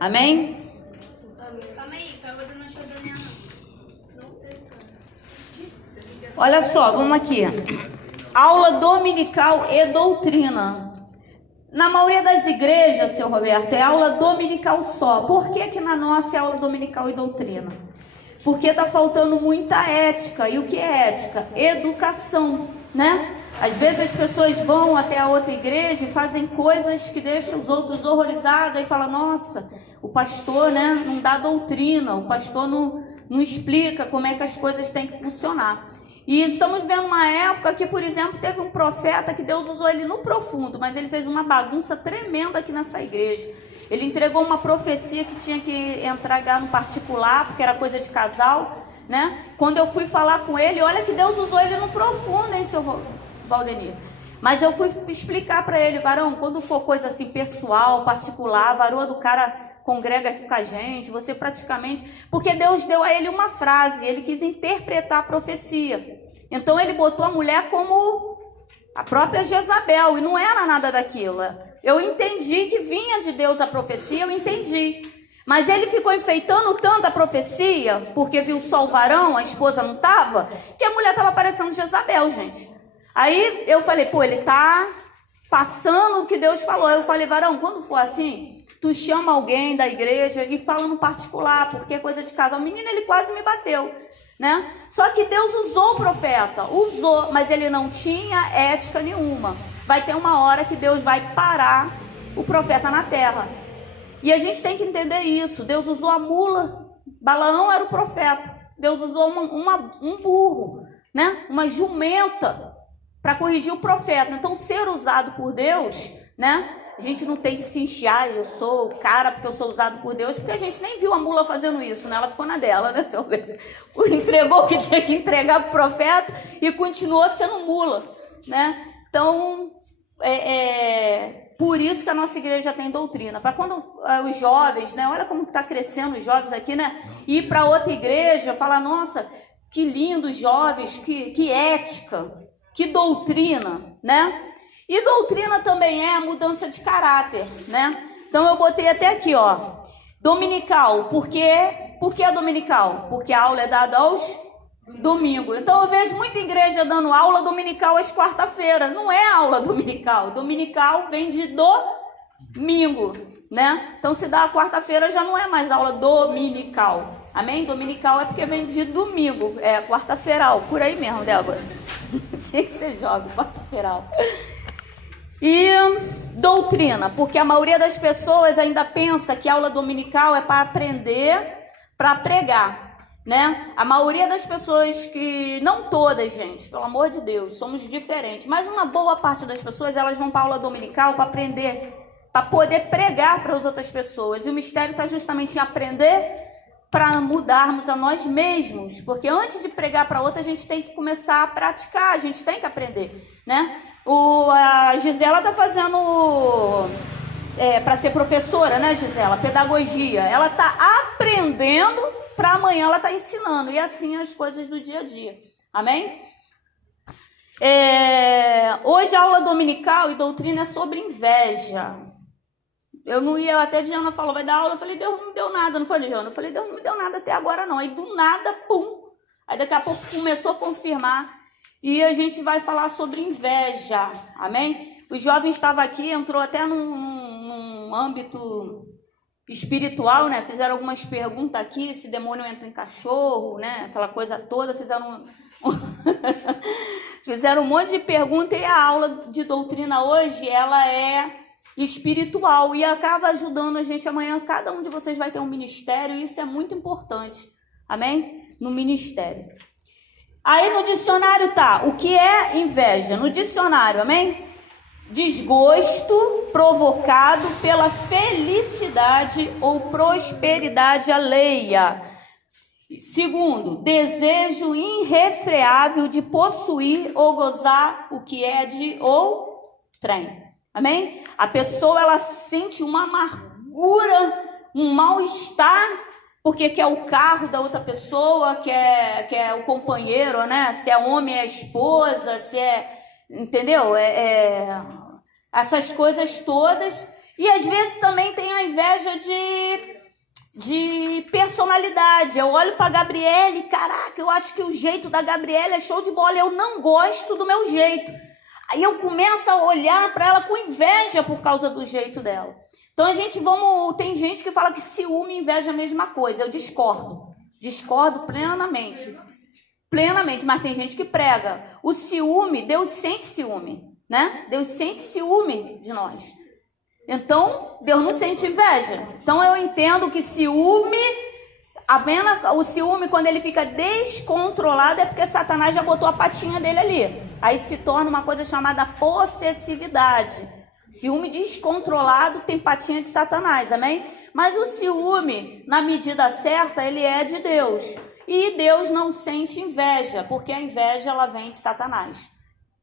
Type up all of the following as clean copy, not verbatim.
Amém? Calma aí, acabou de não achar o Daniel, não. Olha só, vamos aqui. Aula dominical e doutrina. Na maioria das igrejas, seu Roberto, é aula dominical só. Por que que na nossa é aula dominical e doutrina? Porque está faltando muita ética. E o que é ética? Educação, né? Às vezes as pessoas vão até a outra igreja e fazem coisas que deixam os outros horrorizados. E falam, nossa, o pastor, né, não dá doutrina, o pastor não explica como é que as coisas têm que funcionar. E estamos vendo uma época que, por exemplo, teve um profeta que Deus usou ele no profundo, mas ele fez uma bagunça tremenda aqui nessa igreja. Ele entregou uma profecia que tinha que entregar no particular, porque era coisa de casal, né? Quando eu fui falar com ele, olha que Deus usou ele no profundo, hein, seu Valdemir? Mas eu fui explicar para ele, varão, quando for coisa assim pessoal, particular, a varoa do cara congrega aqui com a gente, você praticamente... Porque Deus deu a ele uma frase, ele quis interpretar a profecia. Então ele botou a mulher como a própria Jezabel, e não era nada daquilo. Eu entendi que vinha de Deus a profecia, eu entendi. Mas ele ficou enfeitando tanto a profecia, porque viu só o varão, a esposa não estava, que a mulher estava parecendo Jezabel, gente. Aí eu falei, pô, ele está passando o que Deus falou. Aí eu falei, varão, quando for assim... Tu chama alguém da igreja e fala no particular, porque é coisa de casal. O menino, ele quase me bateu, né? Só que Deus usou o profeta, usou, mas ele não tinha ética nenhuma. Vai ter uma hora que Deus vai parar o profeta na terra. E a gente tem que entender isso. Deus usou a mula, Balaão era o profeta. Deus usou um burro, né? Uma jumenta para corrigir o profeta. Então, ser usado por Deus, né? A gente não tem que se encher, eu sou o cara porque eu sou usado por Deus, porque a gente nem viu a mula fazendo isso, né? Ela ficou na dela, né? Entregou o que tinha que entregar para o profeta e continuou sendo mula, né? Então, por isso que a nossa igreja tem doutrina. Para quando os jovens, né? Olha como está crescendo os jovens aqui, né? Ir para outra igreja, falar, nossa, que lindos jovens, que ética, que doutrina, né? E doutrina também é a mudança de caráter, né? Então eu botei até aqui, ó, dominical. Por que a dominical? Porque a aula é dada aos domingos. Então eu vejo muita igreja dando aula dominical às quarta-feiras. Não é aula dominical. Dominical vem de domingo, né? Então se dá a quarta-feira já não é mais aula dominical. Amém? Dominical é porque vem de domingo. É quarta-feiral. Por aí mesmo, Débora. Tinha que ser jovem, quarta-feiral. E doutrina, porque a maioria das pessoas ainda pensa que aula dominical é para aprender, para pregar, né? A maioria das pessoas que, não todas, gente, pelo amor de Deus, somos diferentes, mas uma boa parte das pessoas, elas vão para aula dominical para aprender, para poder pregar para as outras pessoas. E o mistério está justamente em aprender para mudarmos a nós mesmos, porque antes de pregar para outra, a gente tem que começar a praticar, a gente tem que aprender, né? A Gisela está fazendo para ser professora, né, Gisela? Pedagogia. Ela está aprendendo para amanhã ela está ensinando. E assim as coisas do dia a dia. Amém? Hoje a aula dominical e doutrina é sobre inveja. Eu não ia, até a Diana falou, vai dar aula. Eu falei, Deus não me deu nada, não foi, Diana? Eu falei, Deus não me deu nada até agora não. Aí do nada, pum. Aí daqui a pouco começou a confirmar. E a gente vai falar sobre inveja, amém? O jovem estava aqui, entrou até num âmbito espiritual, né? Fizeram algumas perguntas aqui, se demônio entra em cachorro, né? Aquela coisa toda, fizeram um monte de perguntas. E a aula de doutrina hoje, ela é espiritual e acaba ajudando a gente. Amanhã cada um de vocês vai ter um ministério e isso é muito importante, amém? No ministério. Aí no dicionário tá, o que é inveja? No dicionário, amém? Desgosto provocado pela felicidade ou prosperidade alheia. Segundo, desejo irrefreável de possuir ou gozar o que é de outrem. Amém? A pessoa, ela sente uma amargura, um mal-estar, porque quer o carro da outra pessoa, quer o companheiro, né? Se é homem, é a esposa, se é... Entendeu? Essas coisas todas. E às vezes também tem a inveja de personalidade. Eu olho para a Gabriele, caraca, eu acho que o jeito da Gabriele é show de bola. Eu não gosto do meu jeito. Aí eu começo a olhar para ela com inveja por causa do jeito dela. Então tem gente que fala que ciúme e inveja é a mesma coisa. Eu discordo plenamente, mas tem gente que prega. O ciúme, Deus sente ciúme, né? Deus sente ciúme de nós. Então, Deus não sente inveja. Então, eu entendo que o ciúme, quando ele fica descontrolado, é porque Satanás já botou a patinha dele ali. Aí se torna uma coisa chamada possessividade. Ciúme descontrolado tem patinha de Satanás, amém? Mas o ciúme, na medida certa, ele é de Deus. E Deus não sente inveja, porque a inveja, ela vem de Satanás.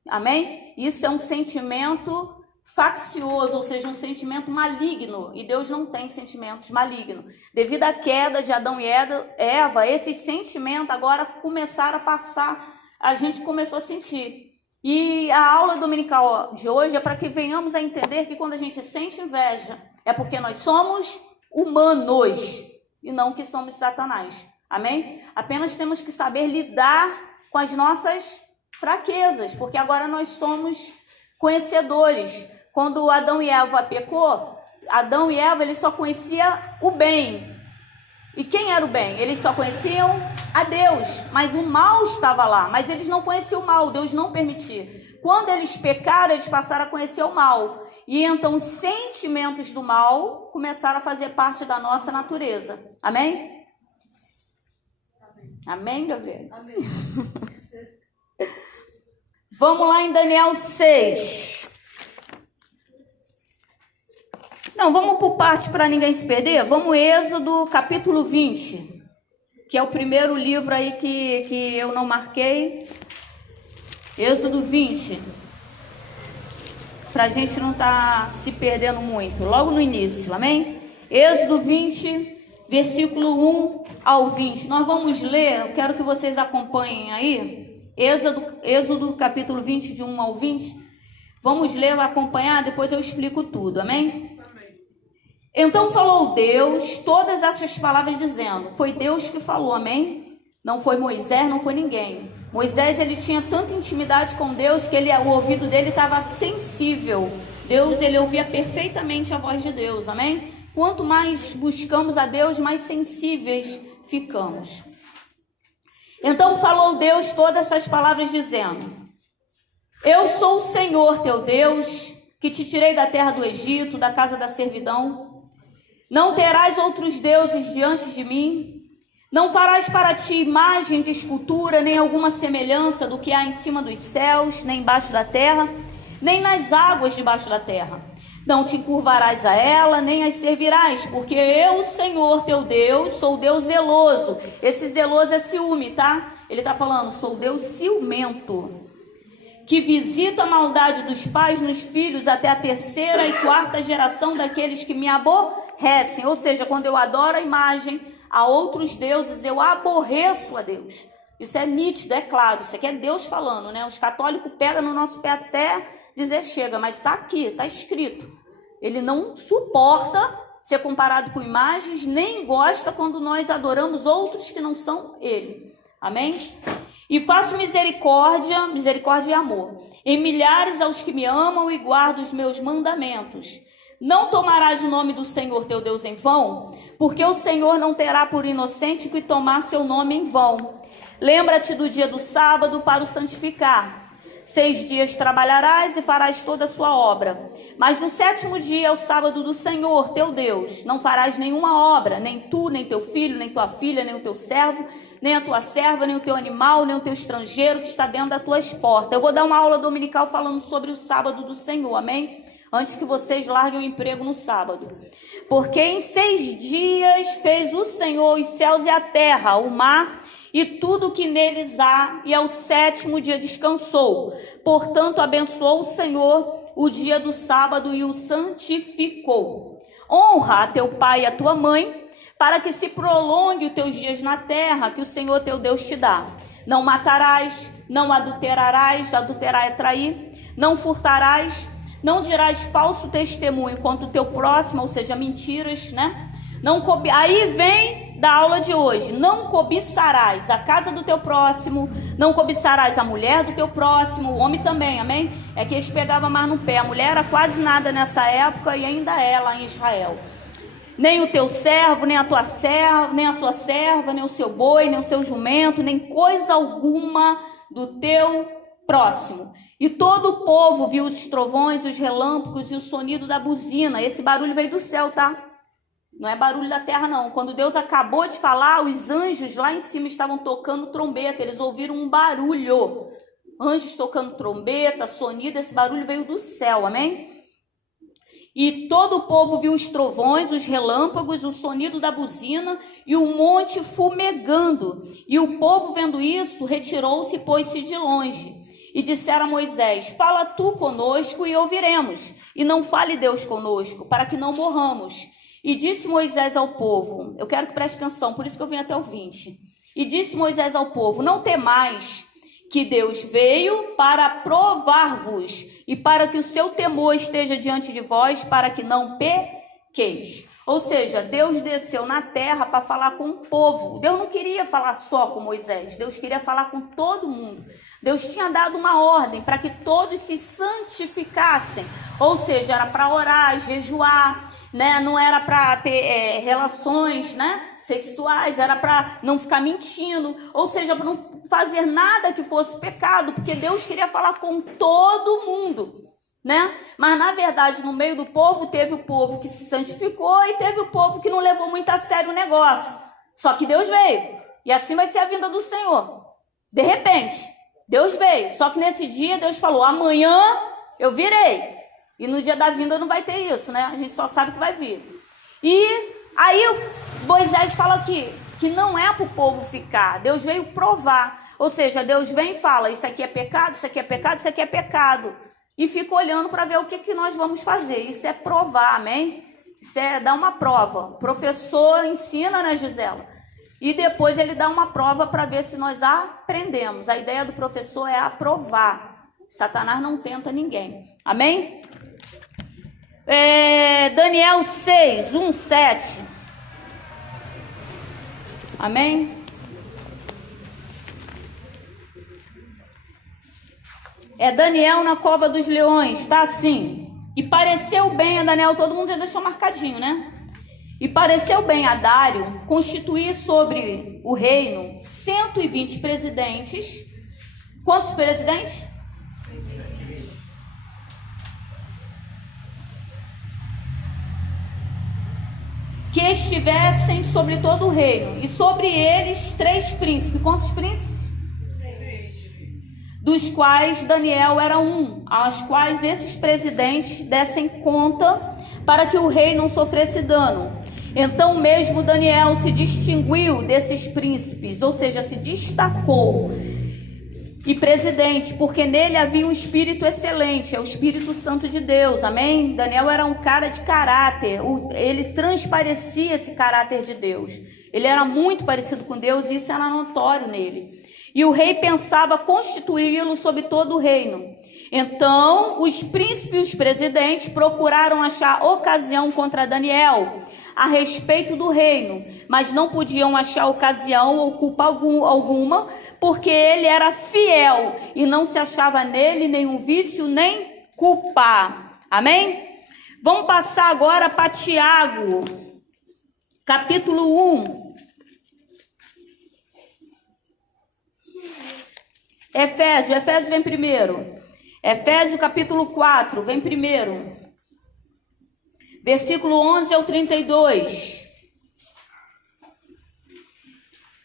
Amém? Isso é um sentimento faccioso, ou seja, um sentimento maligno, e Deus não tem sentimentos malignos. Devido à queda de Adão e Eva, esses sentimentos agora começaram a passar, a gente começou a sentir. E a aula dominical de hoje é para que venhamos a entender que quando a gente sente inveja, é porque nós somos humanos, e não que somos Satanás. Amém? Apenas temos que saber lidar com as nossas fraquezas, porque agora nós somos conhecedores. Quando Adão e Eva pecou, Adão e Eva eles só conheciam o bem. E quem era o bem? Eles só conheciam a Deus, mas o mal estava lá, mas eles não conheciam o mal, Deus não permitia. Quando eles pecaram, eles passaram a conhecer o mal. E então os sentimentos do mal começaram a fazer parte da nossa natureza. Amém? Amém, Gabriel? Amém. Vamos lá em Daniel 6. Não, vamos por parte para ninguém se perder. Vamos Êxodo capítulo 20, que é o primeiro livro aí que eu não marquei. Êxodo 20. Para a gente não estar se perdendo muito. Logo no início, amém? Êxodo 20, versículo 1 ao 20. Nós vamos ler, eu quero que vocês acompanhem aí. Êxodo capítulo 20, de 1 ao 20. Vamos ler, acompanhar, depois eu explico tudo, amém? Então falou Deus todas essas palavras dizendo, foi Deus que falou, amém? Não foi Moisés, não foi ninguém. Moisés, ele tinha tanta intimidade com Deus que o ouvido dele estava sensível. Deus, ele ouvia perfeitamente a voz de Deus, amém? Quanto mais buscamos a Deus, mais sensíveis ficamos. Então falou Deus todas essas palavras dizendo, eu sou o Senhor teu Deus, que te tirei da terra do Egito, da casa da servidão. Não terás outros deuses diante de mim. Não farás para ti imagem de escultura, nem alguma semelhança do que há em cima dos céus, nem embaixo da terra, nem nas águas debaixo da terra. Não te encurvarás a ela, nem as servirás, porque eu, Senhor teu Deus, sou Deus zeloso. Esse zeloso é ciúme, tá? Ele está falando, sou Deus ciumento, que visita a maldade dos pais nos filhos até a terceira e quarta geração daqueles que me aborrecem. Ou seja, quando eu adoro a imagem a outros deuses, eu aborreço a Deus. Isso é nítido, é claro. Isso aqui é Deus falando, né? Os católicos pegam no nosso pé até dizer chega, mas está aqui, está escrito. Ele não suporta ser comparado com imagens, nem gosta quando nós adoramos outros que não são ele. Amém? E faço misericórdia e amor, em milhares aos que me amam e guardam os meus mandamentos. Não tomarás o nome do Senhor teu Deus em vão, porque o Senhor não terá por inocente que tomar seu nome em vão. Lembra-te do dia do sábado para o santificar. 6 dias trabalharás e farás toda a sua obra. Mas no 7º dia é o sábado do Senhor teu Deus. Não farás nenhuma obra, nem tu, nem teu filho, nem tua filha, nem o teu servo, nem a tua serva, nem o teu animal, nem o teu estrangeiro que está dentro das tuas portas. Eu vou dar uma aula dominical falando sobre o sábado do Senhor, amém? Antes que vocês larguem o emprego no sábado. Porque em 6 dias fez o Senhor os céus e a terra, o mar e tudo que neles há, e ao 7º dia descansou. Portanto, abençoou o Senhor o dia do sábado e o santificou. Honra a teu pai e a tua mãe, para que se prolongue os teus dias na terra que o Senhor teu Deus te dá. Não matarás, não adulterarás, adulterar é trair, não furtarás, Não dirás falso testemunho contra o teu próximo, ou seja, mentiras, né? Aí vem da aula de hoje: não cobiçarás a casa do teu próximo, não cobiçarás a mulher do teu próximo, o homem também, amém? É que eles pegavam mais no pé, a mulher era quase nada nessa época e ainda é lá em Israel. Nem o teu servo, nem a tua serva, nem a sua serva, nem o seu boi, nem o seu jumento, nem coisa alguma do teu próximo. E todo o povo viu os trovões, os relâmpagos e o sonido da buzina. Esse barulho veio do céu, tá? Não é barulho da terra, não. Quando Deus acabou de falar, os anjos lá em cima estavam tocando trombeta. Eles ouviram um barulho. Anjos tocando trombeta, sonido. Esse barulho veio do céu, amém? E todo o povo viu os trovões, os relâmpagos, o sonido da buzina e o monte fumegando. E o povo, vendo isso, retirou-se e pôs-se de longe. E disseram a Moisés: fala tu conosco e ouviremos. E não fale Deus conosco, para que não morramos. E disse Moisés ao povo, eu quero que preste atenção, por isso que eu vim até o 20. E disse Moisés ao povo: não temais, que Deus veio para provar-vos e para que o seu temor esteja diante de vós, para que não pequeis. Ou seja, Deus desceu na terra para falar com o povo. Deus não queria falar só com Moisés, Deus queria falar com todo mundo. Deus tinha dado uma ordem para que todos se santificassem. Ou seja, era para orar, jejuar, né? Não era para ter relações, né, sexuais, era para não ficar mentindo, ou seja, para não fazer nada que fosse pecado, porque Deus queria falar com todo mundo, né? Mas na verdade, no meio do povo, teve o povo que se santificou e teve o povo que não levou muito a sério o negócio. Só que Deus veio, e assim vai ser a vinda do Senhor. De repente, Deus veio, só que nesse dia Deus falou: amanhã eu virei. E no dia da vinda não vai ter isso, né? A gente só sabe que vai vir. E aí Moisés fala aqui que não é para o povo ficar. Deus veio provar. Ou seja, Deus vem e fala: isso aqui é pecado, isso aqui é pecado, isso aqui é pecado. E fica olhando para ver o que nós vamos fazer. Isso é provar, amém? Isso é dar uma prova. O professor ensina, né, Gisela? E depois ele dá uma prova para ver se nós aprendemos. A ideia do professor é aprovar. Satanás não tenta ninguém. Amém? Daniel 6, 1, 7. Amém? Daniel na cova dos leões, tá assim. E pareceu bem a Daniel, todo mundo já deixou marcadinho, né? E pareceu bem a Dário constituir sobre o reino 120 presidentes. Quantos presidentes? Que estivessem sobre todo o reino, e sobre eles 3 príncipes. Quantos príncipes? 3. Dos quais Daniel era um, aos quais esses presidentes dessem conta, para que o rei não sofresse dano. Então mesmo Daniel se distinguiu desses príncipes, ou seja, se destacou. E presidente, porque nele havia um espírito excelente, é o Espírito Santo de Deus, amém? Daniel era um cara de caráter, ele transparecia esse caráter de Deus. Ele era muito parecido com Deus e isso era notório nele. E o rei pensava constituí-lo sobre todo o reino. Então, os príncipes e os presidentes procuraram achar ocasião contra Daniel a respeito do reino, mas não podiam achar ocasião ou culpa alguma, porque ele era fiel e não se achava nele nenhum vício nem culpa. Amém? Vamos passar agora para Tiago, capítulo 1. Efésios vem primeiro. Efésios capítulo 4, vem primeiro. Versículo 11 ao 32.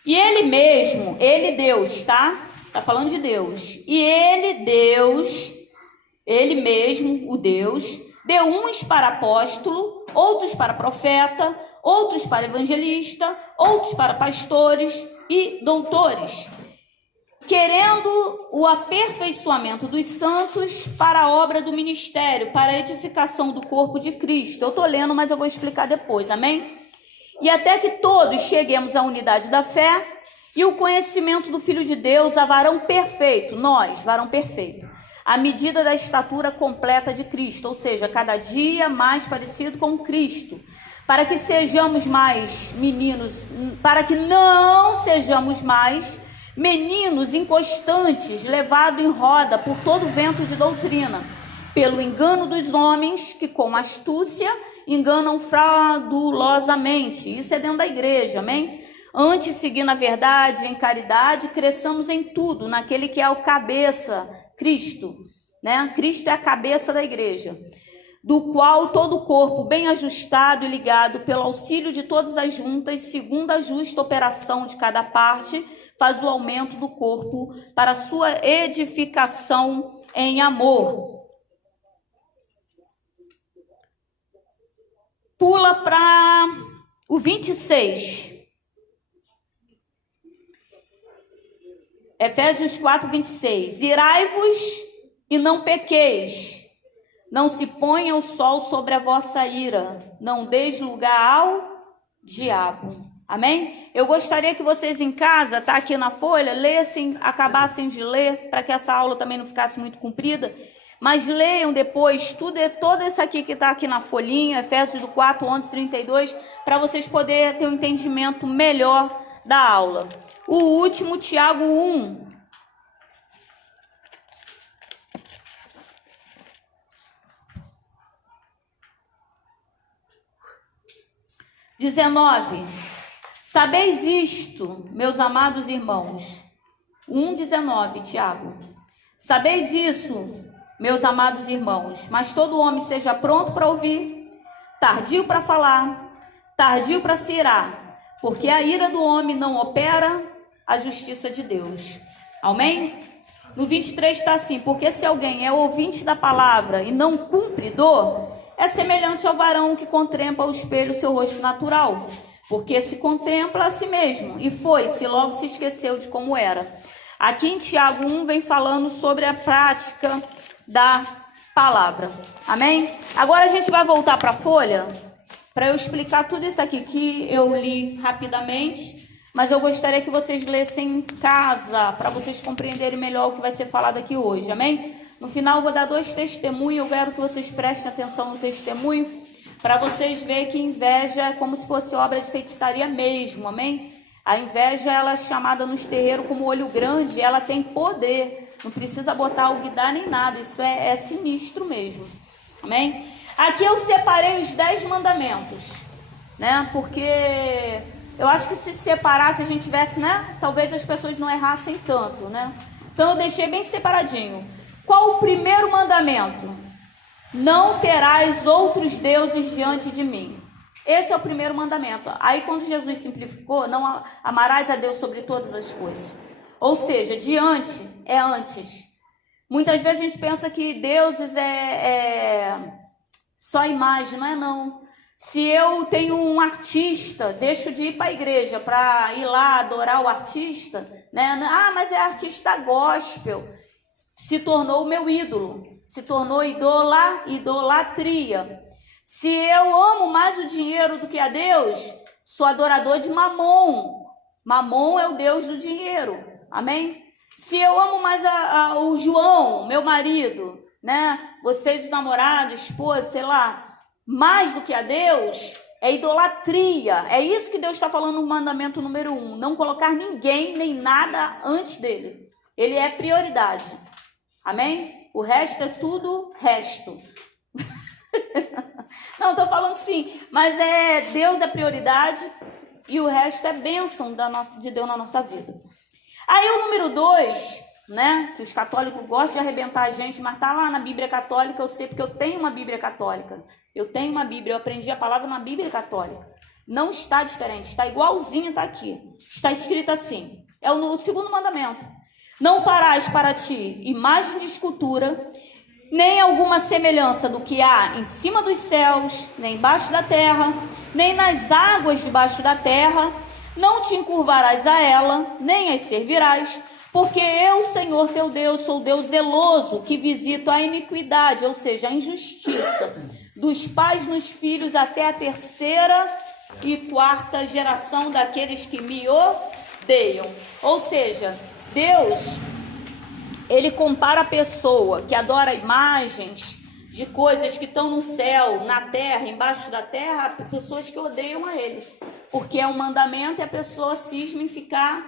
E ele mesmo, ele Deus, tá? Tá falando de Deus. E ele Deus, ele mesmo, o Deus, deu uns para apóstolo, outros para profeta, outros para evangelista, outros para pastores e doutores, querendo o aperfeiçoamento dos santos para a obra do ministério, para a edificação do corpo de Cristo. Eu estou lendo, mas eu vou explicar depois, amém? E até que todos cheguemos à unidade da fé e o conhecimento do Filho de Deus, a varão perfeito, nós, varão perfeito, à medida da estatura completa de Cristo, ou seja, cada dia mais parecido com Cristo, para que sejamos mais meninos, para que não sejamos mais meninos inconstantes, levados em roda por todo vento de doutrina, pelo engano dos homens que com astúcia enganam fraudulosamente. Isso é dentro da igreja, amém? Antes, seguindo a verdade, em caridade, cresçamos em tudo, naquele que é o cabeça, Cristo, né? Cristo é a cabeça da igreja, do qual todo o corpo, bem ajustado e ligado pelo auxílio de todas as juntas, segundo a justa operação de cada parte, faz o aumento do corpo para a sua edificação em amor. Pula para o 26. Efésios 4, 26. Irai-vos e não pequeis. Não se ponha o sol sobre a vossa ira. Não deis lugar ao diabo. Amém? Eu gostaria que vocês em casa, tá aqui na folha, lessem, acabassem de ler, para que essa aula também não ficasse muito comprida. Mas leiam depois todo isso aqui que está aqui na folhinha, Efésios do 4, 11, 32, para vocês poderem ter um entendimento melhor da aula. O último, Tiago 1. (19) Sabeis isto, meus amados irmãos. 1,19, Tiago. Sabeis isso, meus amados irmãos, mas todo homem seja pronto para ouvir, tardio para falar, tardio para se irar, porque a ira do homem não opera a justiça de Deus. Amém? No 23 está assim: porque se alguém é ouvinte da palavra e não cumpridor, é semelhante ao varão que contempla ao espelho seu rosto natural, porque se contempla a si mesmo e foi-se, logo se esqueceu de como era. Aqui em Tiago 1 vem falando sobre a prática da palavra. Amém? Agora a gente vai voltar para a folha para eu explicar tudo isso aqui que eu li rapidamente, mas eu gostaria que vocês lessem em casa para vocês compreenderem melhor o que vai ser falado aqui hoje. Amém? No final eu vou dar 2 testemunhos, eu quero que vocês prestem atenção no testemunho, para vocês verem que inveja é como se fosse obra de feitiçaria mesmo, amém? A inveja, ela é chamada nos terreiros como olho grande, ela tem poder, não precisa botar alguidar nem nada, isso é sinistro mesmo, amém? Aqui eu separei os 10 mandamentos, né? Porque eu acho que se separasse, a gente tivesse, né? Talvez as pessoas não errassem tanto, né? Então eu deixei bem separadinho. Qual o primeiro mandamento? Não terás outros deuses diante de mim. Esse é o primeiro mandamento. Aí quando Jesus simplificou, não amarás a Deus sobre todas as coisas. Ou seja, diante é antes. Muitas vezes a gente pensa que deuses é só imagem, não é não. Se eu tenho um artista, deixo de ir para a igreja para ir lá adorar o artista, né? Ah, mas é artista gospel. Se tornou o meu ídolo. Se tornou idolatria. Se eu amo mais o dinheiro do que a Deus, sou adorador de Mamon. Mamon é o Deus do dinheiro. Amém? Se eu amo mais o João, meu marido, né? Vocês, os namorados, esposa, sei lá, mais do que a Deus, é idolatria. É isso que Deus está falando no mandamento número 1. Não colocar ninguém nem nada antes dele. Ele é prioridade. Amém? O resto é tudo resto. Não, estou falando sim, mas Deus é prioridade e o resto é bênção de Deus na nossa vida. Aí o número 2, né, que os católicos gostam de arrebentar a gente, mas está lá na Bíblia Católica, eu sei porque eu tenho uma Bíblia Católica. Eu tenho uma Bíblia, eu aprendi a palavra na Bíblia Católica. Não está diferente, está igualzinho, está aqui. Está escrito assim, é o segundo mandamento. Não farás para ti imagem de escultura, nem alguma semelhança do que há em cima dos céus, nem embaixo da terra, nem nas águas debaixo da terra. Não te encurvarás a ela, nem as servirás, porque eu, Senhor teu Deus, sou Deus zeloso, que visito a iniquidade, ou seja, a injustiça, dos pais nos filhos até a 3ª e 4ª geração daqueles que me odeiam. Ou seja, Deus, ele compara a pessoa que adora imagens de coisas que estão no céu, na terra, embaixo da terra, a pessoas que odeiam a ele. Porque é um mandamento e a pessoa cisma em ficar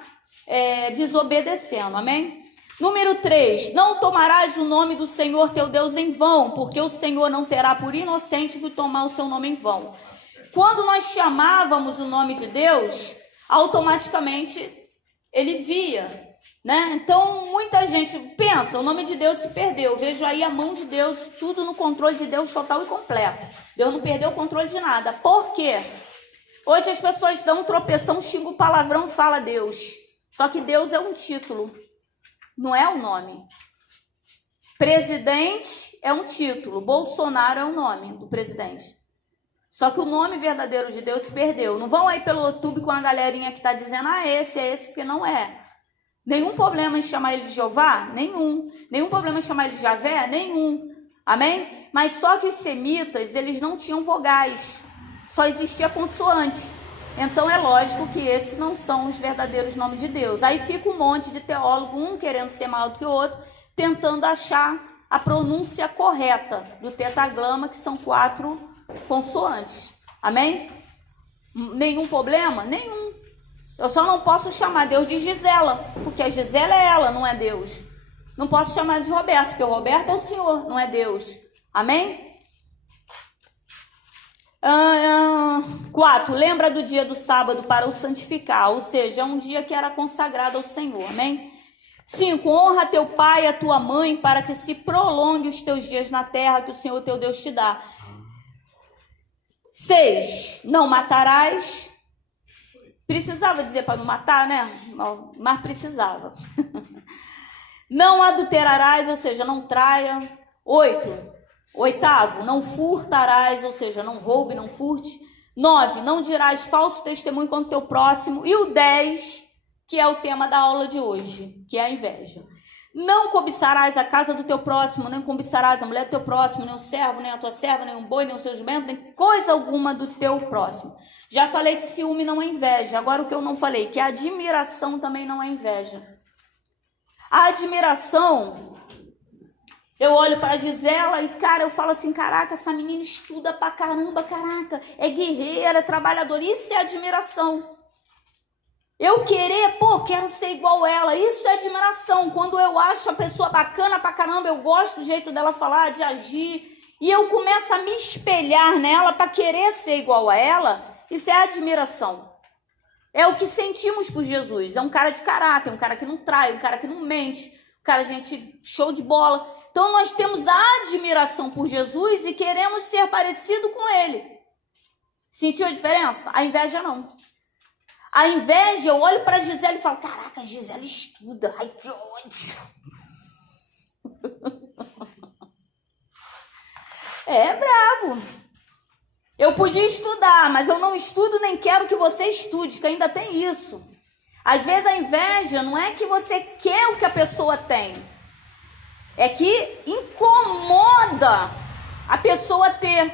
desobedecendo, amém? Número 3, não tomarás o nome do Senhor teu Deus em vão, porque o Senhor não terá por inocente de tomar o seu nome em vão. Quando nós chamávamos o nome de Deus, automaticamente ele via, né? Então muita gente pensa, o nome de Deus se perdeu. Eu vejo aí a mão de Deus, tudo no controle de Deus total e completo. Deus não perdeu o controle de nada. Por quê? Hoje as pessoas dão um tropeção, xingam o palavrão, fala Deus. Só que Deus é um título, não é o nome. Presidente é um título, Bolsonaro é o nome do presidente. Só que o nome verdadeiro de Deus se perdeu. Não vão aí pelo YouTube com a galerinha que está dizendo, esse é esse, porque não é. Nenhum problema em chamar ele de Jeová? Nenhum. Nenhum problema em chamar ele de Javé? Nenhum. Amém? Mas só que os semitas, eles não tinham vogais. Só existia consoante. Então é lógico que esses não são os verdadeiros nomes de Deus. Aí fica um monte de teólogo, um querendo ser maior do que o outro, tentando achar a pronúncia correta do tetagrama, que são 4 consoantes. Amém? Nenhum problema? Nenhum. Eu só não posso chamar Deus de Gisela, porque a Gisela é ela, não é Deus. Não posso chamar de Roberto, porque o Roberto é o Senhor, não é Deus. Amém? 4, lembra do dia do sábado para o santificar, ou seja, é um dia que era consagrado ao Senhor, amém? 5, honra teu pai e a tua mãe para que se prolongue os teus dias na terra que o Senhor teu Deus te dá. 6, não matarás. Precisava dizer para não matar, né? Mas precisava. Não adulterarás, ou seja, não traia. 8, não furtarás, ou seja, não roube, não furte. 9, não dirás falso testemunho contra o teu próximo. E o 10, que é o tema da aula de hoje, que é a inveja. Não cobiçarás a casa do teu próximo, nem cobiçarás a mulher do teu próximo, nem o servo, nem a tua serva, nem o boi, nem o seu jumento, nem coisa alguma do teu próximo. Já falei que ciúme não é inveja. Agora o que eu não falei, que a admiração também não é inveja. A admiração, eu olho para a Gisela e, cara, eu falo assim, caraca, essa menina estuda pra caramba, caraca, é guerreira, é trabalhadora. Isso é admiração. Eu querer, quero ser igual ela, isso é admiração. Quando eu acho a pessoa bacana pra caramba, eu gosto do jeito dela falar, de agir, e eu começo a me espelhar nela para querer ser igual a ela, isso é admiração. É o que sentimos por Jesus. É um cara de caráter, um cara que não trai, um cara que não mente, um cara, gente, show de bola. Então nós temos a admiração por Jesus e queremos ser parecido com ele. Sentiu a diferença? A inveja não. A inveja, eu olho para a Gisele e falo, caraca, a Gisele estuda, ai que ódio. É bravo. Eu podia estudar, mas eu não estudo nem quero que você estude, que ainda tem isso. Às vezes a inveja não é que você quer o que a pessoa tem, é que incomoda a pessoa ter.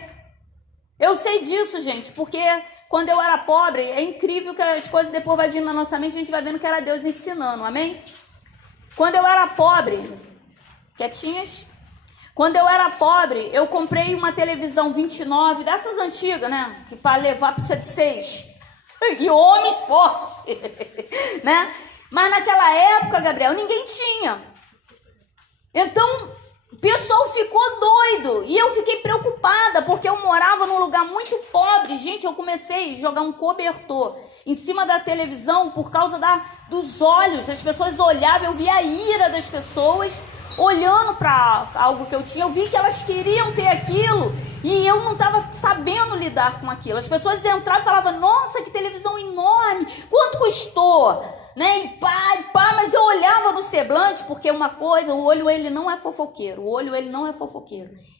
Eu sei disso, gente, porque quando eu era pobre, é incrível que as coisas depois vai vindo na nossa mente, a gente vai vendo que era Deus ensinando, amém? Quando eu era pobre, quietinhas, quando eu era pobre, eu comprei uma televisão 29, dessas antigas, né? Que para levar precisa de 6. E homens fortes, né? Mas naquela época, Gabriel, ninguém tinha. Então, o pessoal ficou doido e eu fiquei preocupada porque eu morava num lugar muito pobre. Gente, eu comecei a jogar um cobertor em cima da televisão por causa dos olhos. As pessoas olhavam, eu via a ira das pessoas olhando para algo que eu tinha. Eu vi que elas queriam ter aquilo e eu não estava sabendo lidar com aquilo. As pessoas entravam e falavam, nossa, que televisão enorme, quanto custou? Né? E pá, mas eu olhava no semblante, porque uma coisa, o olho ele não é fofoqueiro,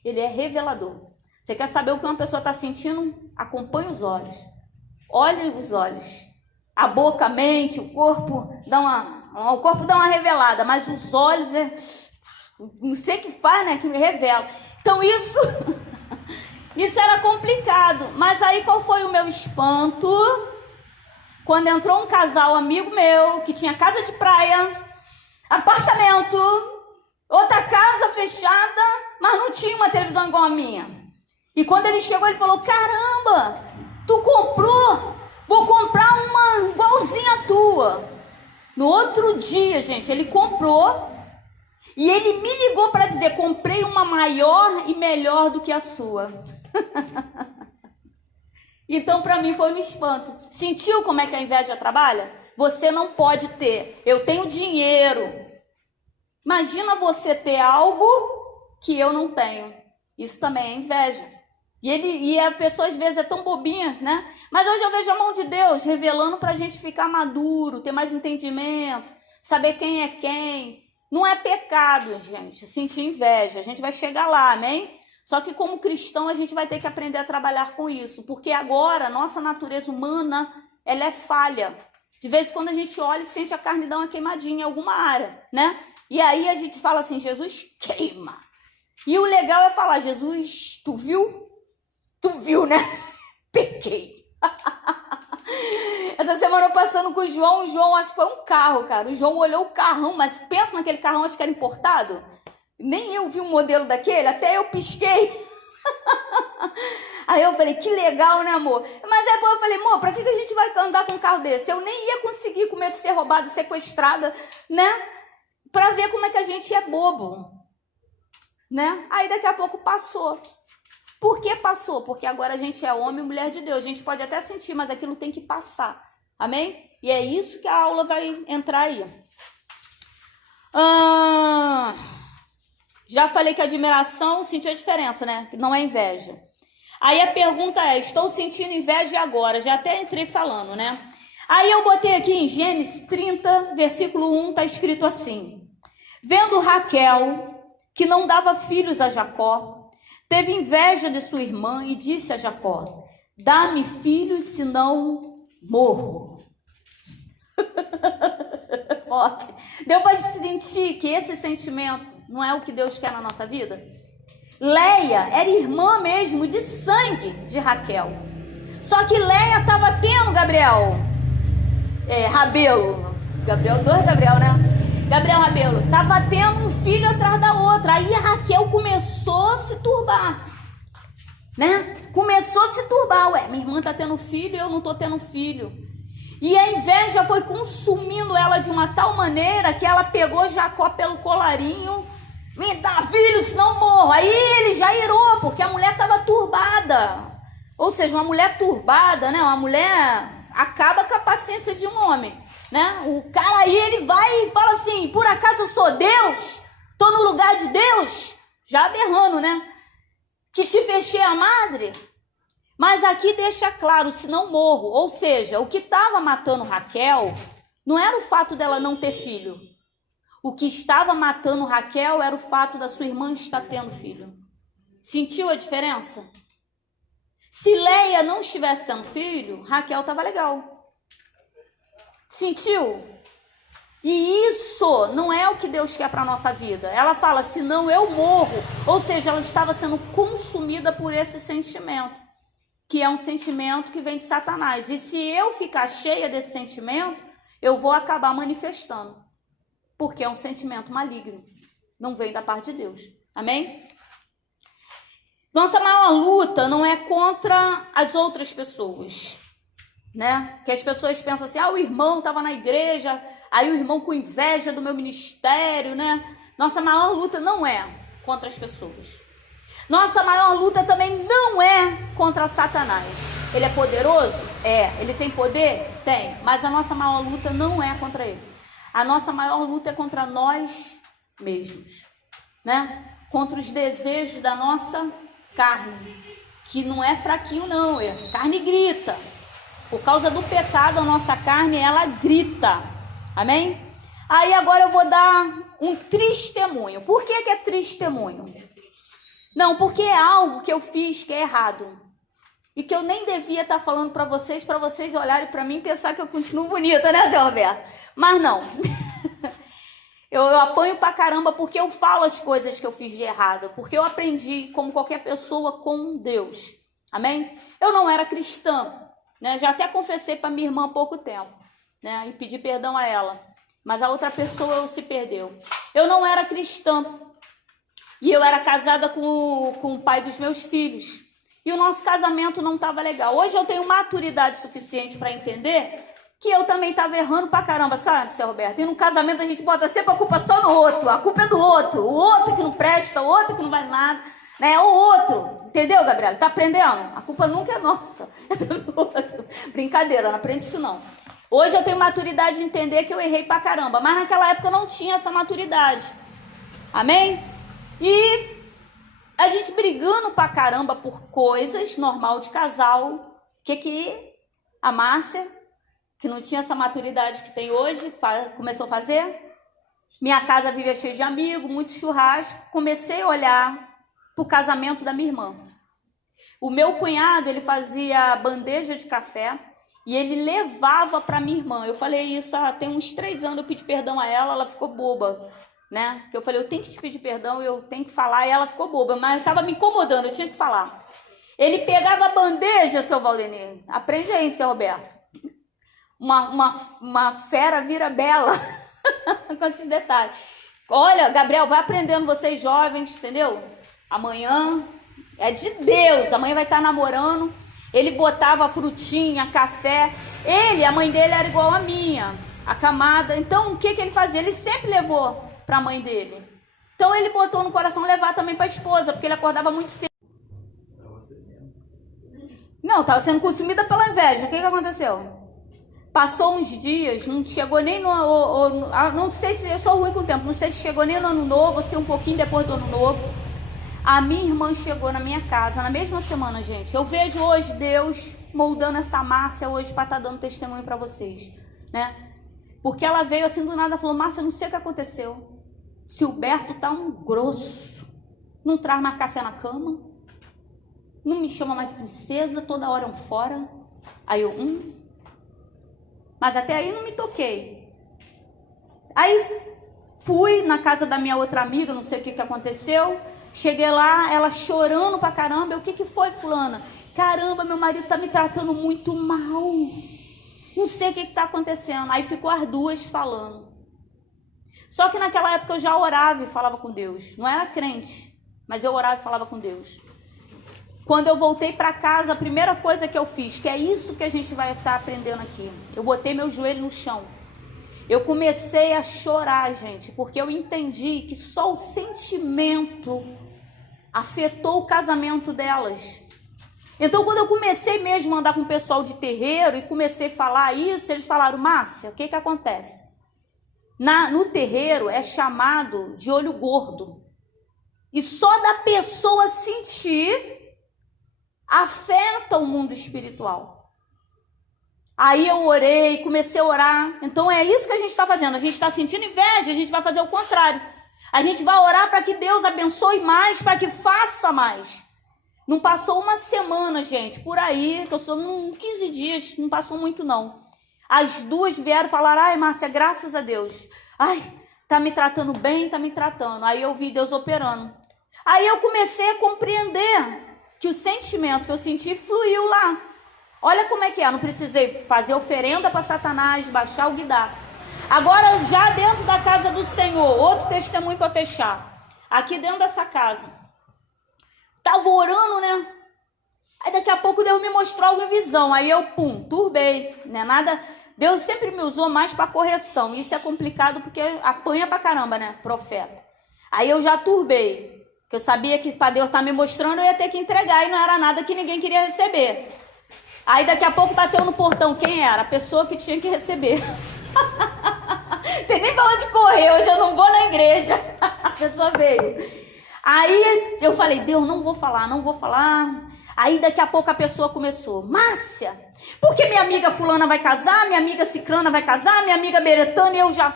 ele é revelador. Você quer saber o que uma pessoa está sentindo? Acompanhe os olhos, olhe os olhos, a boca, a mente, o corpo dá uma revelada, mas os olhos não sei o que faz, né, que me revela. Então isso era complicado, mas aí qual foi o meu espanto? Quando entrou um casal amigo meu, que tinha casa de praia, apartamento, Outra casa fechada, mas não tinha uma televisão igual a minha. E quando ele chegou, ele falou, caramba, tu comprou? Vou comprar uma igualzinha à tua. No outro dia, gente, ele comprou e ele me ligou para dizer, comprei uma maior e melhor do que a sua. Então, para mim, foi um espanto. Sentiu como é que a inveja trabalha? Você não pode ter. Eu tenho dinheiro. Imagina você ter algo que eu não tenho. Isso também é inveja. E a pessoa às vezes é tão bobinha, né? Mas hoje eu vejo a mão de Deus revelando para a gente ficar maduro, ter mais entendimento, saber quem é quem. Não é pecado, gente, sentir inveja. A gente vai chegar lá, amém? Só que como cristão a gente vai ter que aprender a trabalhar com isso. Porque agora a nossa natureza humana, ela é falha. De vez em quando a gente olha e sente a carne dar uma queimadinha em alguma área, né? E aí a gente fala assim, Jesus queima. E o legal é falar, Jesus, tu viu? Tu viu, né? Pequei. Essa semana eu passando com o João acho que foi um carro, cara. O João olhou o carrão, mas pensa naquele carrão, acho que era importado. Nem eu vi um modelo daquele, até eu pisquei. Aí eu falei, que legal, né, amor? Mas aí eu falei, amor, pra que a gente vai andar com um carro desse? Eu nem ia conseguir com medo de ser roubada, sequestrada, né? Pra ver como é que a gente é bobo, né? Aí daqui a pouco passou. Por que passou? Porque agora a gente é homem e mulher de Deus. A gente pode até sentir, mas aquilo tem que passar. Amém? E é isso que a aula vai entrar aí. Já falei que admiração, sentiu a diferença, né? Não é inveja. Aí a pergunta é, estou sentindo inveja agora? Já até entrei falando, né? Aí eu botei aqui em Gênesis 30, versículo 1, tá escrito assim. Vendo Raquel, que não dava filhos a Jacó, teve inveja de sua irmã e disse a Jacó, dá-me filhos, senão morro. Forte. Deu para sentir que esse sentimento não é o que Deus quer na nossa vida? Leia era irmã mesmo de sangue de Raquel. Só que Leia estava tendo Rabelo. Dois Gabriel, né? Gabriel Rabelo. Estava tendo um filho atrás da outra. Aí a Raquel começou a se turbar. Né? Começou a se turbar. Ué, minha irmã está tendo filho e eu não estou tendo filho. E a inveja foi consumindo ela de uma tal maneira que ela pegou Jacó pelo colarinho. Me dá filho, senão morro. Aí ele já irou, porque a mulher estava turbada. Ou seja, uma mulher turbada, né? Uma mulher acaba com a paciência de um homem, né? O cara aí, ele vai e fala assim, por acaso eu sou Deus? Tô no lugar de Deus? Já berrando, né? Que te fechei a madre? Mas aqui deixa claro, se não morro. Ou seja, o que estava matando Raquel não era o fato dela não ter filho. O que estava matando Raquel era o fato da sua irmã estar tendo filho. Sentiu a diferença? Se Leia não estivesse tendo filho, Raquel estava legal. Sentiu? E isso não é o que Deus quer para a nossa vida. Ela fala, senão eu morro. Ou seja, ela estava sendo consumida por esse sentimento, que é um sentimento que vem de Satanás. E se eu ficar cheia desse sentimento, eu vou acabar manifestando. Porque é um sentimento maligno. Não vem da parte de Deus. Amém? Nossa maior luta não é contra as outras pessoas, né? Que as pessoas pensam assim, o irmão estava na igreja, aí o irmão com inveja do meu ministério, né? Nossa maior luta não é contra as pessoas. Nossa maior luta também não é contra Satanás. Ele é poderoso? É. Ele tem poder? Tem. Mas a nossa maior luta não é contra ele. A nossa maior luta é contra nós mesmos, né? Contra os desejos da nossa carne, que não é fraquinho não, carne grita. Por causa do pecado, a nossa carne, ela grita. Amém? Aí agora eu vou dar um testemunho. Por que é testemunho? Não, porque é algo que eu fiz que é errado. E que eu nem devia estar falando para vocês olharem para mim e pensar que eu continuo bonita, né, Zé Roberto? Mas não. Eu apanho pra caramba porque eu falo as coisas que eu fiz de errado. Porque eu aprendi, como qualquer pessoa, com Deus. Amém? Eu não era cristã, né? Já até confessei para minha irmã há pouco tempo, né? E pedi perdão a ela. Mas a outra pessoa se perdeu. Eu não era cristã. E eu era casada com o pai dos meus filhos. E o nosso casamento não estava legal. Hoje eu tenho maturidade suficiente para entender que eu também estava errando pra caramba, sabe, seu Roberto? E no casamento a gente bota sempre a culpa só no outro. A culpa é do outro. O outro que não presta, o outro que não vale nada. Né? O outro. Entendeu, Gabriela? Tá aprendendo? A culpa nunca é nossa. É do outro. Brincadeira, não aprende isso não. Hoje eu tenho maturidade de entender que eu errei pra caramba. Mas naquela época eu não tinha essa maturidade. Amém? E a gente brigando pra caramba por coisas, normal de casal. O que a Márcia, que não tinha essa maturidade que tem hoje, começou a fazer? Minha casa vivia cheia de amigos, muito churrasco. Comecei a olhar pro casamento da minha irmã. O meu cunhado, ele fazia bandeja de café e ele levava para minha irmã. Eu falei isso tem uns 3 anos, eu pedi perdão a ela, ela ficou boba, né? Que eu falei, eu tenho que te pedir perdão, eu tenho que falar, e ela ficou boba, mas estava me incomodando, eu tinha que falar. Ele pegava a bandeja, seu Valdenir, aprende aí, seu Roberto. Uma fera vira bela, com esses detalhes. Olha, Gabriel, vai aprendendo vocês jovens, entendeu? Amanhã é de Deus, amanhã vai estar namorando. Ele botava frutinha, café. A mãe dele era igual a minha, acamada. Então, o que ele fazia? Ele sempre levou para a mãe dele. Então, ele botou no coração levar também para a esposa, porque ele acordava muito cedo. Não, estava sendo consumida pela inveja. O que aconteceu? Passou uns dias, não chegou nem não sei se eu sou ruim com o tempo, não sei se chegou nem no ano novo, se um pouquinho depois do ano novo. A minha irmã chegou na minha casa na mesma semana, gente. Eu vejo hoje Deus moldando essa Márcia hoje para estar dando testemunho para vocês, né? Porque ela veio assim do nada e falou, Márcia, eu não sei o que aconteceu. Silberto tá um grosso, não traz mais café na cama, não me chama mais de princesa, toda hora é um fora. Aí eu, Mas até aí não me toquei. Aí fui na casa da minha outra amiga, não sei o que aconteceu. Cheguei lá, ela chorando pra caramba. O que foi, fulana? Caramba, meu marido tá me tratando muito mal. Não sei o que tá acontecendo. Aí ficou as duas falando. Só que naquela época eu já orava e falava com Deus. Não era crente, mas eu orava e falava com Deus. Quando eu voltei para casa, a primeira coisa que eu fiz, que é isso que a gente vai estar aprendendo aqui, eu botei meu joelho no chão. Eu comecei a chorar, gente, porque eu entendi que só o sentimento afetou o casamento delas. Então, quando eu comecei mesmo a andar com o pessoal de terreiro e comecei a falar isso, eles falaram, Márcia, o que acontece? No terreiro é chamado de olho gordo. E só da pessoa sentir afeta o mundo espiritual. Aí eu orei, comecei a orar. Então é isso que a gente está fazendo. A gente está sentindo inveja, a gente vai fazer o contrário. A gente vai orar para que Deus abençoe mais, para que faça mais. Não passou uma semana, gente, por aí, que eu sou 15 dias, não passou muito não. As duas vieram falar, ai, Márcia, graças a Deus. Ai, tá me tratando bem, tá me tratando. Aí eu vi Deus operando. Aí eu comecei a compreender que o sentimento que eu senti fluiu lá. Olha como é que é, não precisei fazer oferenda para Satanás, baixar o guidar. Agora, já dentro da casa do Senhor, outro testemunho para fechar. Aqui dentro dessa casa. Tava orando, né? Aí daqui a pouco Deus me mostrou algo em visão. Aí eu, turbei, né? Nada. Deus sempre me usou mais para correção. Isso é complicado porque apanha pra caramba, né? Profeta. Aí eu já turbei. Porque eu sabia que para Deus estar me mostrando, eu ia ter que entregar. E não era nada que ninguém queria receber. Aí daqui a pouco bateu no portão. Quem era? A pessoa que tinha que receber. Tem nem pra onde correr. Hoje eu não vou na igreja. A pessoa veio. Aí eu falei, Deus, não vou falar. Aí daqui a pouco a pessoa começou, Márcia, porque minha amiga fulana vai casar, minha amiga cicrana vai casar, minha amiga beretana, e eu já...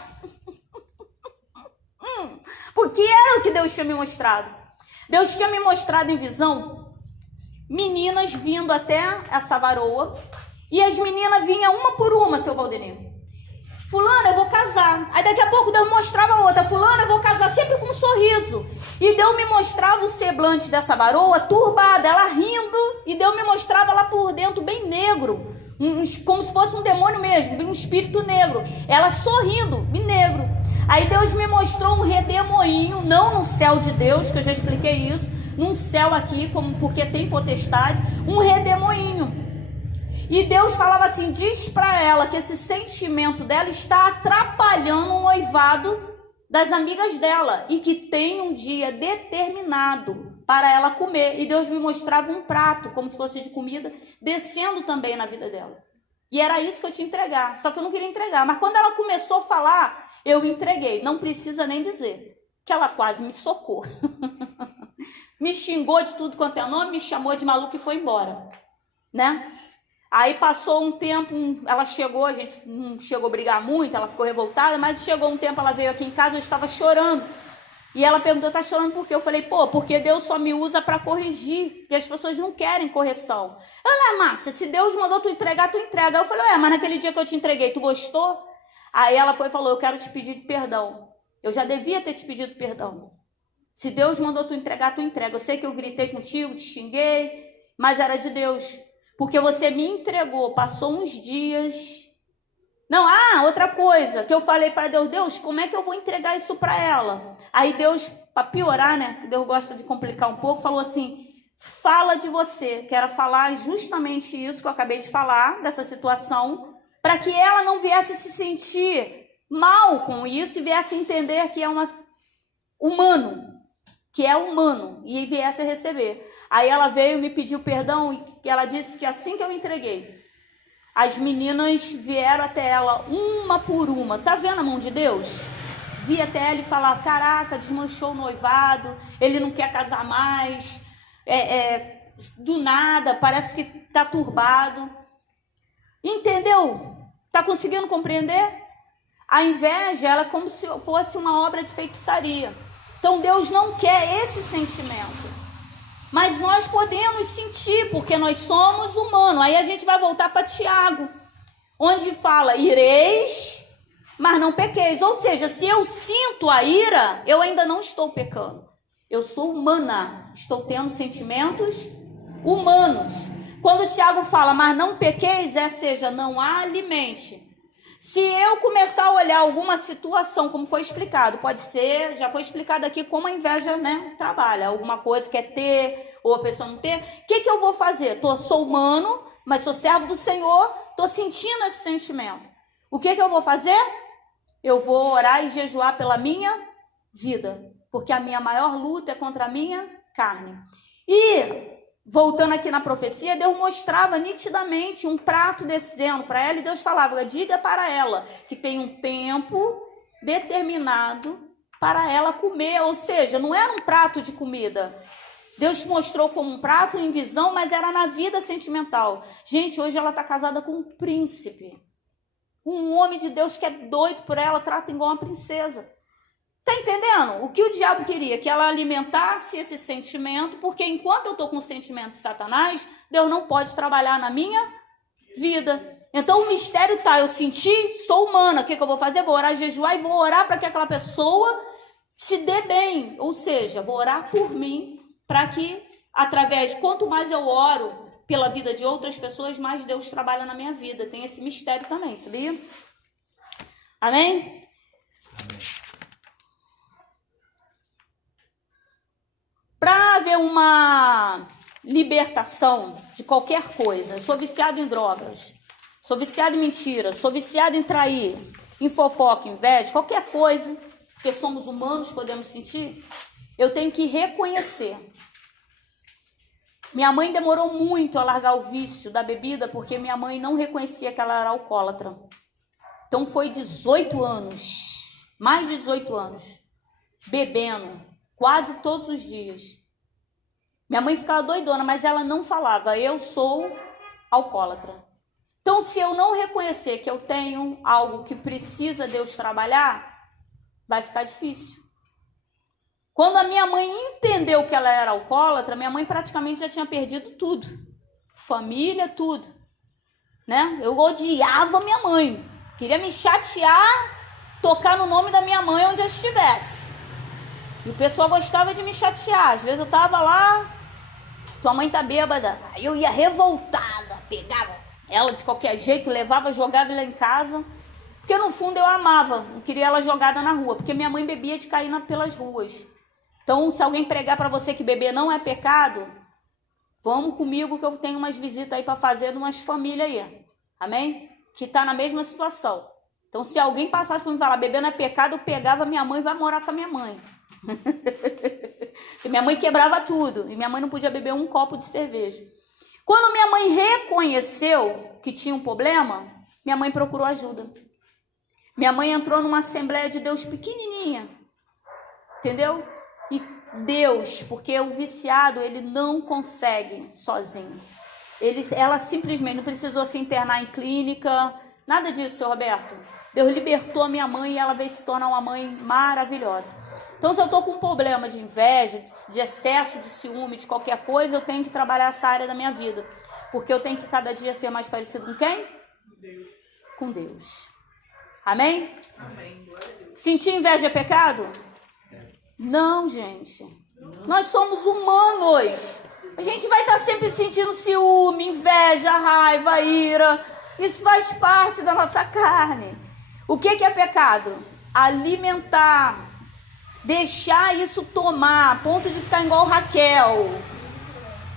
Porque era o que Deus tinha me mostrado. Deus tinha me mostrado em visão meninas vindo até essa varoa, e as meninas vinham uma por uma, seu Valdenir. Fulana, eu vou casar. Aí daqui a pouco Deus mostrava a outra. Fulana, eu vou casar, sempre com um sorriso. E Deus me mostrava o semblante dessa varoa turbada, ela rindo. E Deus me mostrava lá por dentro bem negro. Como se fosse um demônio mesmo, um espírito negro. Ela sorrindo, bem negro. Aí Deus me mostrou um redemoinho, não no céu de Deus, que eu já expliquei isso, num céu aqui, como porque tem potestade, um redemoinho. E Deus falava assim, diz para ela que esse sentimento dela está atrapalhando o noivado das amigas dela, e que tem um dia determinado para ela comer. E Deus me mostrava um prato, como se fosse de comida, descendo também na vida dela. E era isso que eu tinha que entregar, só que eu não queria entregar. Mas quando ela começou a falar, eu entreguei. Não precisa nem dizer que ela quase me socou. Me xingou de tudo quanto é nome, me chamou de maluco e foi embora, né? Aí passou um tempo, ela chegou, a gente não chegou a brigar muito, ela ficou revoltada, mas chegou um tempo, ela veio aqui em casa, eu estava chorando. E ela perguntou, tá chorando por quê? Eu falei, pô, porque Deus só me usa para corrigir, e as pessoas não querem correção. Ela, Márcia, se Deus mandou tu entregar, tu entrega. Eu falei, mas naquele dia que eu te entreguei, tu gostou? Aí ela foi e falou, eu quero te pedir perdão. Eu já devia ter te pedido perdão. Se Deus mandou tu entregar, tu entrega. Eu sei que eu gritei contigo, te xinguei, mas era de Deus. Porque você me entregou, passou uns dias. Não, outra coisa que eu falei para Deus, Deus, como é que eu vou entregar isso para ela? Aí Deus, para piorar, né? Deus gosta de complicar um pouco, falou assim, fala de você. Quero falar justamente isso que eu acabei de falar, dessa situação, para que ela não viesse se sentir mal com isso e viesse entender que é humano, e viesse a receber. Aí ela veio, me pediu perdão e ela disse que assim que eu entreguei, as meninas vieram até ela uma por uma. Tá vendo a mão de Deus? Vi até ela e falar, caraca, desmanchou o noivado, ele não quer casar mais, do nada, parece que tá turbado. Entendeu? Tá conseguindo compreender? A inveja, ela é como se fosse uma obra de feitiçaria. Então Deus não quer esse sentimento. Mas nós podemos sentir, porque nós somos humanos. Aí a gente vai voltar para Tiago, onde fala, ireis, mas não pequeis. Ou seja, se eu sinto a ira, eu ainda não estou pecando. Eu sou humana, estou tendo sentimentos humanos. Quando Tiago fala, mas não pequeis, seja, não há alimente. Se eu começar a olhar alguma situação, como foi explicado, pode ser, já foi explicado aqui como a inveja, né, trabalha. Alguma coisa quer ter, ou a pessoa não ter. O que eu vou fazer? Sou humano, mas sou servo do Senhor, estou sentindo esse sentimento. O que eu vou fazer? Eu vou orar e jejuar pela minha vida, porque a minha maior luta é contra a minha carne. E voltando aqui na profecia, Deus mostrava nitidamente um prato descendo para ela e Deus falava, diga para ela que tem um tempo determinado para ela comer, ou seja, não era um prato de comida. Deus mostrou como um prato em visão, mas era na vida sentimental. Gente, hoje ela está casada com um príncipe, um homem de Deus que é doido por ela, trata igual uma princesa. Tá entendendo? O que o diabo queria? Que ela alimentasse esse sentimento, porque enquanto eu estou com o sentimento de Satanás, Deus não pode trabalhar na minha vida. Então o mistério tá, eu senti, sou humana, o que eu vou fazer? Vou orar, jejuar e vou orar para que aquela pessoa se dê bem. Ou seja, vou orar por mim, para que quanto mais eu oro pela vida de outras pessoas, mais Deus trabalha na minha vida. Tem esse mistério também, sabia? Amém? Para haver uma libertação de qualquer coisa, eu sou viciado em drogas, sou viciado em mentira, sou viciado em trair, em fofoca, inveja, qualquer coisa, porque somos humanos, podemos sentir, eu tenho que reconhecer. Minha mãe demorou muito a largar o vício da bebida, porque minha mãe não reconhecia que ela era alcoólatra. Então foi 18 anos, mais de 18 anos, bebendo, quase todos os dias. Minha mãe ficava doidona, mas ela não falava, eu sou alcoólatra. Então, se eu não reconhecer que eu tenho algo que precisa Deus trabalhar, vai ficar difícil. Quando a minha mãe entendeu que ela era alcoólatra, minha mãe praticamente já tinha perdido tudo. Família, tudo. Né? Eu odiava minha mãe. Queria me chatear, tocar no nome da minha mãe onde eu estivesse. E o pessoal gostava de me chatear. Às vezes eu tava lá, tua mãe tá bêbada. Aí eu ia revoltada, pegava ela de qualquer jeito, levava, jogava ela em casa. Porque no fundo eu amava, não queria ela jogada na rua, porque minha mãe bebia de cair pelas ruas. Então, se alguém pregar para você que beber não é pecado, vamos comigo que eu tenho umas visitas aí para fazer de umas famílias aí, amém? Que tá na mesma situação. Então, se alguém passasse por mim e falar, beber não é pecado, eu pegava minha mãe e vai morar com a minha mãe. Porque minha mãe quebrava tudo, e minha mãe não podia beber um copo de cerveja. Quando minha mãe reconheceu que tinha um problema, minha mãe procurou ajuda. Minha mãe entrou numa Assembleia de Deus pequenininha, entendeu? E Deus, porque o viciado, ele não consegue sozinho. Ela simplesmente não precisou se internar em clínica, nada disso, seu Roberto. Deus libertou a minha mãe e ela veio se tornar uma mãe maravilhosa. Então, se eu estou com um problema de inveja, de excesso de ciúme, de qualquer coisa, eu tenho que trabalhar essa área da minha vida. Porque eu tenho que cada dia ser mais parecido com quem? Deus. Com Deus. Amém? Amém. Glória a Deus. Sentir inveja é pecado? Não, gente. Nós somos humanos. A gente vai estar sempre sentindo ciúme, inveja, raiva, ira. Isso faz parte da nossa carne. O que é pecado? Alimentar. Deixar isso tomar, a ponto de ficar igual Raquel.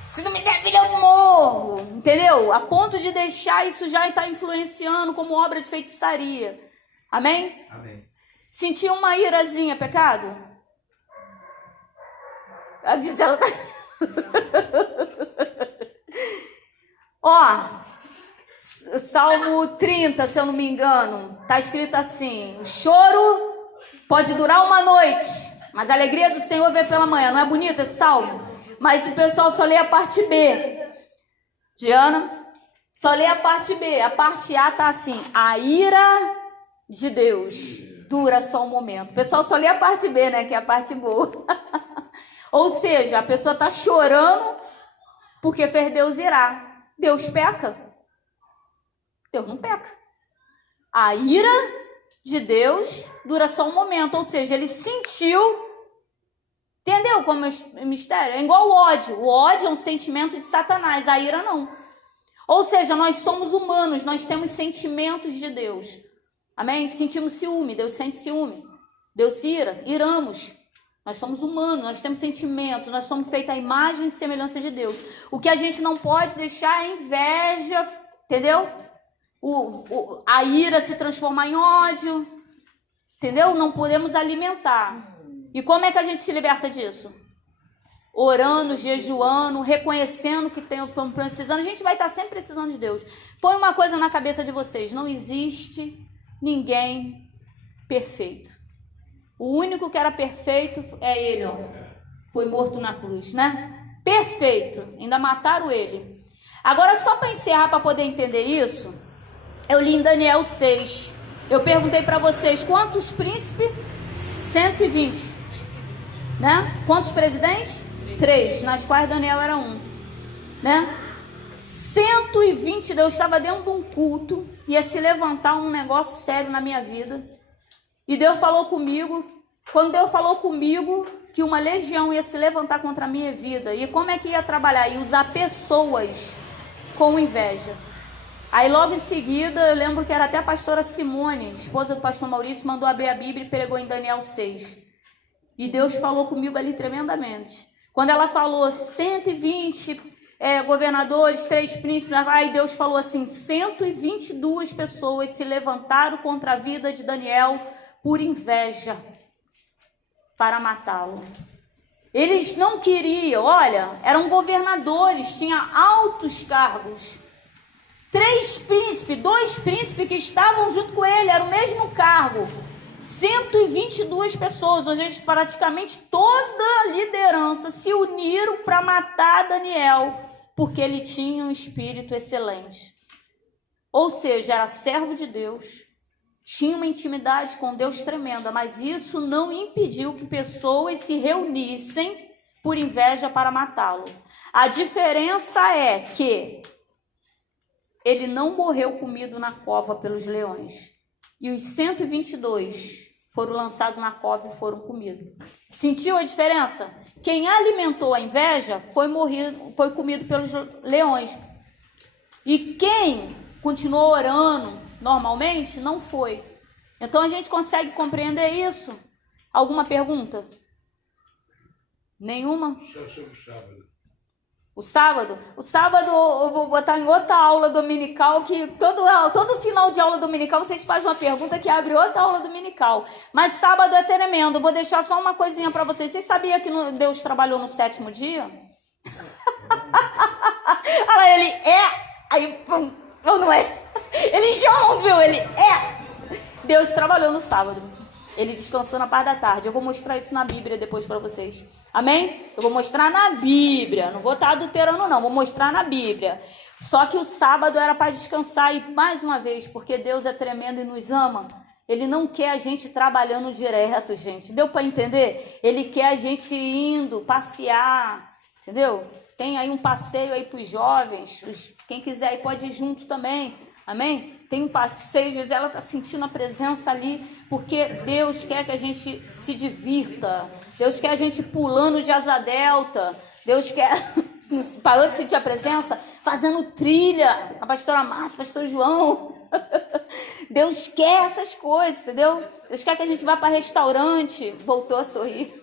Se não me der filho, eu morro. Entendeu? A ponto de deixar isso já estar influenciando como obra de feitiçaria. Amém? Amém. Sentir uma irazinha, é pecado? A diz ela tá... Ó, Salmo 30, se eu não me engano, tá escrito assim: o choro pode durar uma noite, mas a alegria do Senhor vem pela manhã. Não é bonito esse salmo? Mas o pessoal só lê a parte B. Diana, só lê a parte B. A parte A tá assim: a ira de Deus dura só um momento. O pessoal só lê a parte B, né? Que é a parte boa. Ou seja, a pessoa tá chorando porque fez Deus irar. Deus peca? Deus não peca. A ira de Deus dura só um momento. Ou seja, ele sentiu. Entendeu como é o mistério? É igual o ódio. O ódio é um sentimento de Satanás. A ira não. Ou seja, nós somos humanos. Nós temos sentimentos de Deus. Amém? Sentimos ciúme, Deus sente ciúme. Deus se ira, iramos. Nós somos humanos, nós temos sentimentos, nós somos feitos à imagem e semelhança de Deus. O que a gente não pode deixar é inveja, entendeu? A ira se transformar em ódio, entendeu? Não podemos alimentar. E como é que a gente se liberta disso? Orando, jejuando, reconhecendo que estamos precisando. A gente vai estar sempre precisando de Deus. Põe uma coisa na cabeça de vocês: não existe ninguém perfeito. O único que era perfeito é ele, ó. Foi morto na cruz, né? Perfeito. Ainda mataram ele. Agora, só para encerrar, para poder entender isso, eu li em Daniel 6. Eu perguntei para vocês, quantos príncipes? 120. Né? Quantos presidentes? 3, nas quais Daniel era um. Né? 120, Deus estava dentro de um culto, ia se levantar um negócio sério na minha vida. E Deus falou comigo, quando Deus falou comigo que uma legião ia se levantar contra a minha vida, e como é que ia trabalhar? Ia usar pessoas com inveja. Aí logo em seguida, eu lembro que era até a pastora Simone, esposa do pastor Maurício, mandou abrir a Bíblia e pregou em Daniel 6. E Deus falou comigo ali tremendamente. Quando ela falou 120 governadores, 3 príncipes, aí Deus falou assim: 122 pessoas se levantaram contra a vida de Daniel por inveja, para matá-lo. Eles não queriam, olha, eram governadores, tinham altos cargos. 3 príncipes, 2 príncipes que estavam junto com ele, era o mesmo cargo. 122 pessoas, ou seja, praticamente toda a liderança se uniram para matar Daniel, porque ele tinha um espírito excelente. Ou seja, era servo de Deus, tinha uma intimidade com Deus tremenda, mas isso não impediu que pessoas se reunissem por inveja para matá-lo. A diferença é que ele não morreu comido na cova pelos leões. E os 122 foram lançados na cova e foram comidos. Sentiu a diferença? Quem alimentou a inveja foi comido pelos leões. E quem continuou orando normalmente não foi. Então a gente consegue compreender isso? Alguma pergunta? Nenhuma? Só sobre o sábado. O sábado? O sábado eu vou botar em outra aula dominical, que todo final de aula dominical vocês fazem uma pergunta que abre outra aula dominical. Mas sábado é tremendo. Vou deixar só uma coisinha para vocês. Vocês sabiam que Deus trabalhou no 7º dia? Olha lá, ele aí, pum, ou não é? Ele João, viu? Ele Deus trabalhou no sábado. Ele descansou na parte da tarde. Eu vou mostrar isso na Bíblia depois para vocês. Amém? Eu vou mostrar na Bíblia. Não vou estar adulterando, não. Vou mostrar na Bíblia. Só que o sábado era para descansar. E mais uma vez, porque Deus é tremendo e nos ama, Ele não quer a gente trabalhando direto, gente. Deu para entender? Ele quer a gente indo, passear. Entendeu? Tem aí um passeio aí para os jovens. Quem quiser aí pode ir junto também. Amém? Tem um passeio, Gisela está sentindo a presença ali, porque Deus quer que a gente se divirta. Deus quer a gente pulando de asa delta. Deus quer... Parou de sentir a presença? Fazendo trilha. A pastora Márcia, o pastor João. Deus quer essas coisas, entendeu? Deus quer que a gente vá para restaurante. Voltou a sorrir.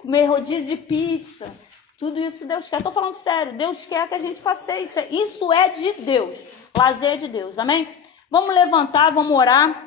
Comer rodízio de pizza. Tudo isso Deus quer. Estou falando sério. Deus quer que a gente passeie. Isso é de Deus. Lazer de Deus. Amém? Vamos levantar, vamos orar.